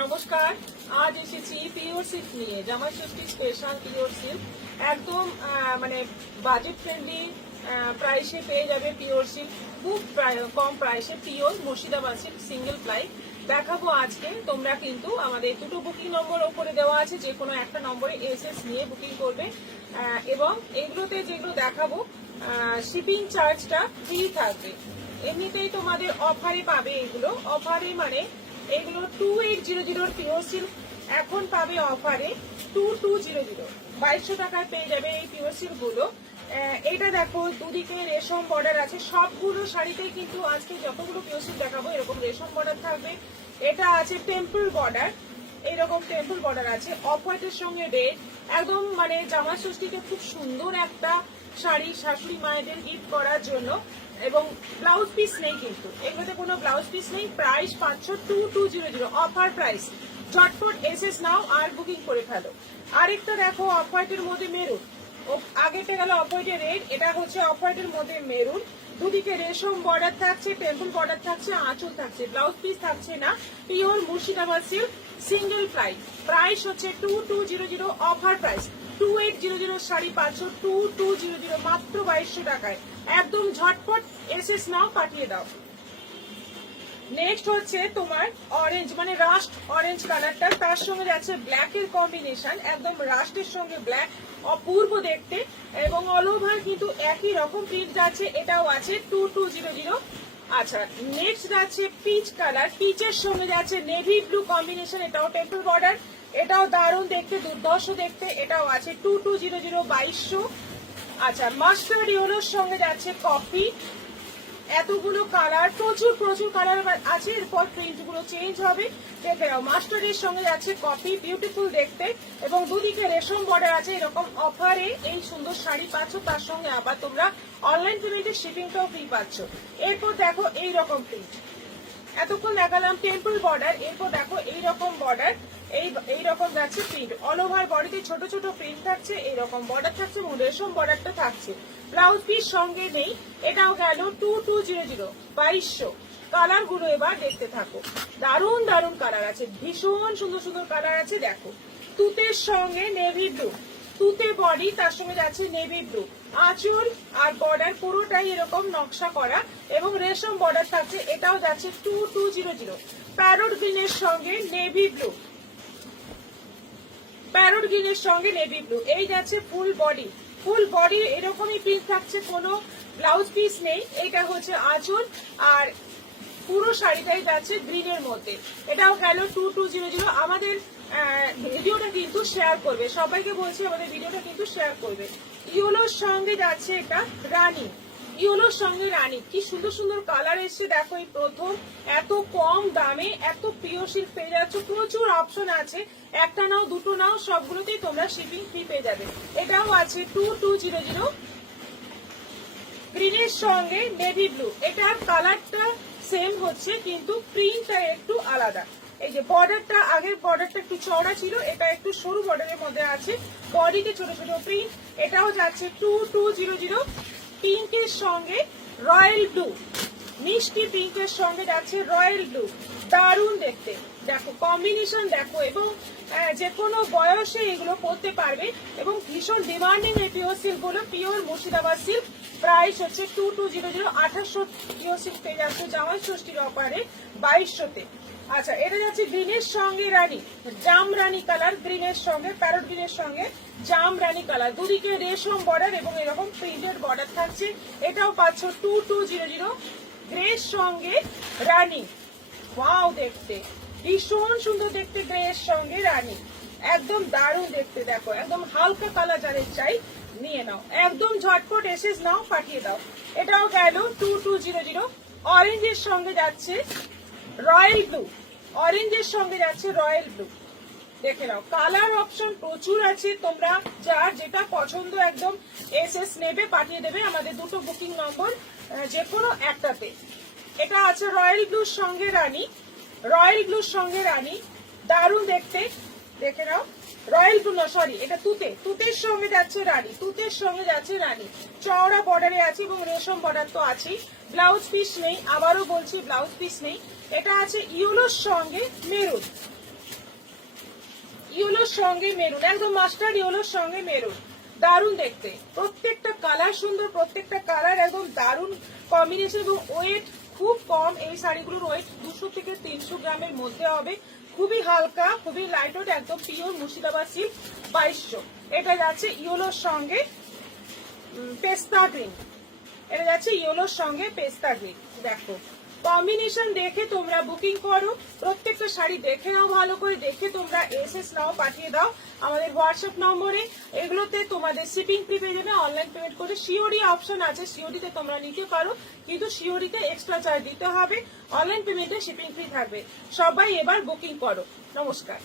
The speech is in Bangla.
নমস্কার। আজ এসেছি পিওর সিল্ক নিয়ে, জামাই ষষ্ঠী স্পেশাল পিওর সিল্ক। একদম মানে বাজেট ফ্রেন্ডলি প্রাইসে পেয়ে যাবে পিওর সিল্ক, খুব কম প্রাইসে pure Murshidabad silk single ply দেখাবো আজকে। তোমরা কিন্তু আমাদের দুটো বুকিং নম্বর ওপরে দেওয়া আছে, যে কোনো একটা নম্বরে এসএস নিয়ে বুকিং করবে। এবং এগুলোতে যেগুলো দেখাবো শিপিং চার্জটা ফ্রি থাকবে। এমনিতেই তোমাদের অফারে পাবে, এগুলো অফারে মানে এগুলো 2800 পিওর সিল্ক এখন পাবে অফারে 2200, 2200 টাকায় পেয়ে যাবে এই পিওর সিল্ক গুলো। এটা দেখো দুদিকে রেশম বর্ডার আছে, সবগুলো শাড়িতেই কিন্তু আজকে যতগুলো পিওর সিল্ক দেখাবো এরকম রেশম বর্ডার থাকবে। এটা আছে টেম্পল বর্ডার, এইরকম টেম্পল বর্ডার আছে অফ হোয়াইটের সঙ্গে রেড। একদম মানে জামা ষষ্ঠীতে খুব সুন্দর একটা শাড়ি শাশুড়ি মায়েদের গিফট করার জন্য। এবং ব্লাউজ পিস নেই, কিন্তু এগুলোতে কোনো ব্লাউজ পিস নেই। প্রাইস পাচ্ছ 2200 অফার প্রাইস। ঝটপট এসএস নাও আর বুকিং করে ফেলো। আরেকটা দেখো অফ হোয়াইটের মধ্যে মেরুন, আগেটা গেল অফ হোয়াইটের রেড, এটা হচ্ছে অফ হোয়াইটের মধ্যে মেরুন। দুদিকে রেশম বর্ডার থাকছে, টেম্পল বর্ডার থাকছে, আঁচল থাকছে, ব্লাউজ পিস থাকছে না। Pure Murshidabad silk single price. Price হচ্ছে 2200 অফার প্রাইস। 2800 শাড়ি পাচ্ছ 2200 মাত্র 2200 টাকায়। একদম ঝটপট এসএস নাও, পাঠিয়ে দাও। নেক্সট হচ্ছে তোমার অরেঞ্জ, মানে রাস্ট অরেঞ্জ কালারটা, তার সঙ্গে যাচ্ছে ব্ল্যাক এর কম্বিনেশন। একদম রাস্টের সঙ্গে ব্ল্যাক, অপূর্ব দেখতে। এবং অল ওভার কিন্তু একই রকম প্রিন্ট যাচ্ছে, এটাও আছে 2200। আচ্ছা, নেক্সট যাচ্ছে পিচ কালার, পিচের সঙ্গে যাচ্ছে নেভি ব্লু কম্বিনেশন, এটাও টেম্পল বর্ডার, এটাও দারুণ দেখতে, দুর্ধর্ষ দেখতে, এটাও আছে 2200, 2200। আচ্ছা, মাস্টার্ড ইয়েলোর সঙ্গে যাচ্ছে কফি। এতগুলো কালার, প্রচুর প্রচুর কালার আছে, এরপর প্রিন্ট গুলো চেঞ্জ হবে। দেখে নাও, মাস্টার্ডের সঙ্গে যাচ্ছে কফি, বিউটিফুল দেখতে। এবং দুদিকে রেশম বর্ডার আছে। এরকম অফারে এই সুন্দর শাড়ি পাচ্ছ, তার সঙ্গে আবার তোমরা অনলাইন পেমেন্টের শিপিংটাও ফ্রি পাচ্ছ। এরপর দেখো এইরকম প্রিন্ট, এতক্ষণ দেখালাম টেম্পল বর্ডার, এরপর দেখো এইরকম বর্ডার, এইরকম যাচ্ছে প্রিন্ট। অল ওভার বডিতে ছোট ছোট প্রিন্ট থাকছে, এইরকম বর্ডার থাকছে এবং রেশম বর্ডারটা থাকছে। ব্লাউজ পিস সঙ্গে নেই। এটাও গেল 2200, 2200। কালার গুলো এবার দেখতে থাকো, দারুণ দারুণ কালার আছে, ভীষণ সুন্দর সুন্দর কালার আছে। দেখো, তুতের সঙ্গে নেভি ব্লু, তুতে বডি, তার সঙ্গে যাচ্ছে নেভি ব্লু। আঁচল আর বর্ডার পুরোটাই এরকম নকশা করা এবং রেশম বর্ডার থাকছে, এটাও যাচ্ছে 2200। প্যারট গ্রিনের সঙ্গে নেভি ব্লু, প্যারট গ্রিনের সঙ্গে নেভি ব্লু। এই যাচ্ছে ফুল বডি, ফুল বডি এরকমই প্রিন্ট থাকছে, কোনো ব্লাউজ পিস নেই। এইটা হচ্ছে আঁচল আর পুরো শাড়িটাই যাচ্ছে গ্রিনের মধ্যে। এটাও গেল 2200। আমাদের ভিডিওটা কিন্তু শেয়ার করবে, সবাইকে বলছি আমাদের ভিডিওটা কিন্তু শেয়ার করবে। ইয়েলোর সঙ্গে যাচ্ছে এটা রানী, ইয়েলোর সঙ্গে রানী, কি সুন্দর সুন্দর কালার এসছে। দেখো, এই প্রথম এত কম দামে এত পিওর সিল্ক পেয়ে যাচ্ছ, প্রচুর অপশন আছে, একটা নাও দুটো নাও সবগুলোতেই তোমরা শিপিং ফ্রি পেয়ে যাবে। এটাও আছে 2200। গ্রিনের সঙ্গে নেভি ব্লু, এটার কালারটা সেম হচ্ছে কিন্তু প্রিন্টটা একটু আলাদা। এই যে বর্ডারটা, আগের বর্ডারটা একটু চওড়া ছিল, এটা একটু সরু বর্ডারের মধ্যে আছে, বডিতে ছোট ছোট প্রিন্ট। এটাও যাচ্ছে 2200। পিঙ্কের সঙ্গে রয়্যাল ব্লু, মিষ্টি পিঙ্কের সঙ্গে যাচ্ছে রয়্যাল ব্লু, দারুণ দেখতে। দেখো কম্বিনেশন দেখো, এবং যে কোনো বয়সে এগুলো পরতে পারবে এবং ভীষণ ডিমান্ডিং এই পিওর সিল্ক গুলো, পিওর মুর্শিদাবাদ সিল্ক। প্রাইস হচ্ছে 2200, 2800 পিওর সিল্ক পেয়ে যাচ্ছে জামাই ষষ্ঠীর অফারে 2200-তে। আচ্ছা, এটা যাচ্ছে গ্রিনের সঙ্গে রানী, জাম রানী কালার, গ্রিনের সঙ্গে প্যারট গ্রিনের সঙ্গে জাম রানী কালার, দুদিকে রেশম বর্ডার এবং এরকম প্রিন্টেড বর্ডার থাকছে। এটাও পাচ্ছ 2200। গ্রের সঙ্গে রানী, ওয়াও দেখতে, ভীষণ সুন্দর দেখতে, গ্রের সঙ্গে রানী, একদম দারুণ দেখতে। দেখো, একদম হালকা কালার যাদের চাই নিয়ে নাও, একদম ঝটপট এসেস নাও, পাঠিয়ে দাও। এটাও গেল 2200। অরেঞ্জের সঙ্গে যাচ্ছে রয়্যাল ব্লু, অরেঞ্জের সঙ্গে যাচ্ছে রয়্যাল ব্লু। দেখে নাও, কালার অপশন প্রচুর আছে, তোমরা যার যেটা পছন্দ একদম এসএস নেবে, পাঠিয়ে দেবে আমাদের দুটো বুকিং নম্বর যে কোনো একটাতে। এটা আছে রয়্যাল ব্লুর সঙ্গে রানী, রয়্যাল ব্লুর সঙ্গে রানী, দারুণ দেখতে। দেখে নাও, রয়্যাল ব্লু না, সরি, এটা তুতে, তুতের সঙ্গে যাচ্ছে রানী, তুতের সঙ্গে যাচ্ছে রানী, চওড়া বর্ডারে আছে এবং রেশম বর্ডার তো আছেই। ব্লাউজ পিস নেই, আবারও বলছি ব্লাউজ পিস নেই। এটা আছে ইয়েলোর সঙ্গে মেরুন, ইয়েলোর সঙ্গে মেরুন, একদম মাস্টার্ড ইয়েলোর সঙ্গে মেরুন, দারুণ দেখতে। প্রত্যেকটা কালার সুন্দর, প্রত্যেকটা কালার একদম দারুণ কম্বিনেশন এবং ওয়েট খুব কম। এই শাড়িগুলোর ওয়েট 200 থেকে 300 গ্রামের মধ্যে হবে। খুবই হালকা, খুবই লাইট ওয়েট, একদম পিওর মুর্শিদাবাদ সিল্ক 2200। এটা যাচ্ছে ইয়েলোর সঙ্গে পেস্তা গ্রিন, এটা যাচ্ছে ইয়েলোর সঙ্গে পেস্তা গ্রিন। দেখো কম্বিনেশন দেখে তোমরা বুকিং করো, প্রত্যেকটা শাড়ি দেখে নাও, ভালো করে দেখে তোমরা এসএস নাও, পাঠিয়ে দাও আমাদের হোয়াটসঅ্যাপ নম্বরে। এগুলোতে তোমাদের শিপিং ফ্রি পেয়ে যাবে। অনলাইন পেমেন্ট করে সিওডি অপশন আছে, সিওডিতে তোমরা নিতে পারো, কিন্তু সিওডিতে এক্সট্রা চার্জ দিতে হবে। অনলাইন পেমেন্টে শিপিং ফ্রি থাকবে। সবাই এবার বুকিং করো। নমস্কার।